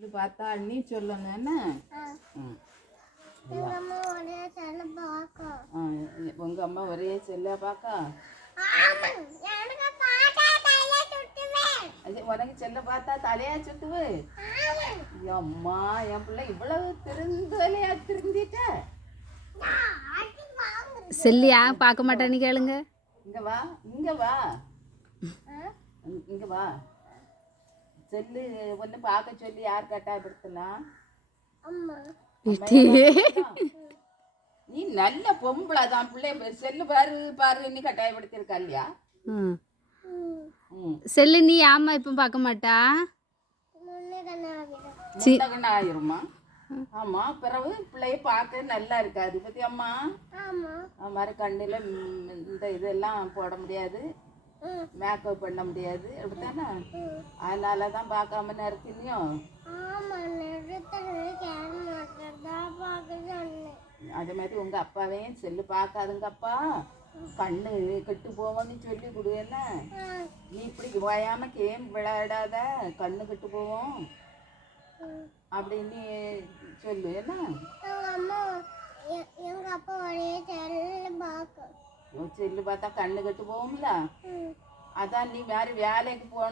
இது பார்த்தா நீ சொல்லணும் என்ன? உங்க அம்மா ஒரே செல்ல பாக்கா உனக்கு செல்ல பார்த்தா தலையா சுத்துவு. அம்மா என் பிள்ளை இவ்வளவு திருந்தலையா திருந்திட்ட. செல்லியா பார்க்க மாட்டேன்னு கேளுங்க. இங்க வா இங்க வா இங்க வா. செல்லு ஒன்று பார்க்க சொல்லி யார் கட்டாயப்படுத்தலாம்? நீ நல்ல பொம்பளை தான். பிள்ளை செல்லு பாரு பாரு நீ கட்டாயப்படுத்திருக்கா இல்லையா? செல்லு நீ ஆமா இப்போ பார்க்க மாட்டா. சின்ன ஆயிருமா? ஆமா பிறகு பிள்ளைய பார்க்க நல்லா இருக்காது பத்தி அம்மா. மாதிரி கண்ணில் இந்த இதெல்லாம் போட முடியாது, மேக்கப் பண்ண முடியாது அப்படித்தானே? அதனால தான் பார்க்காம நிறுத்தினியோ? அதே மாதிரி உங்க அப்பாவையும் செல்லு பார்க்காதுங்கப்பா, கண்ணு கெட்டு போவோம்னு சொல்லி கொடு. என்ன நீ இப்படி ஓயாம கேம் விளையாடாத, கண்ணு கெட்டு போவோம் அப்படின்னு சொல்லு. என்ன செல்லு பார்த்தா கண்ணு கெட்டு போவோம்ல, அதான் நீ வேற வேலைக்கு போகணும்.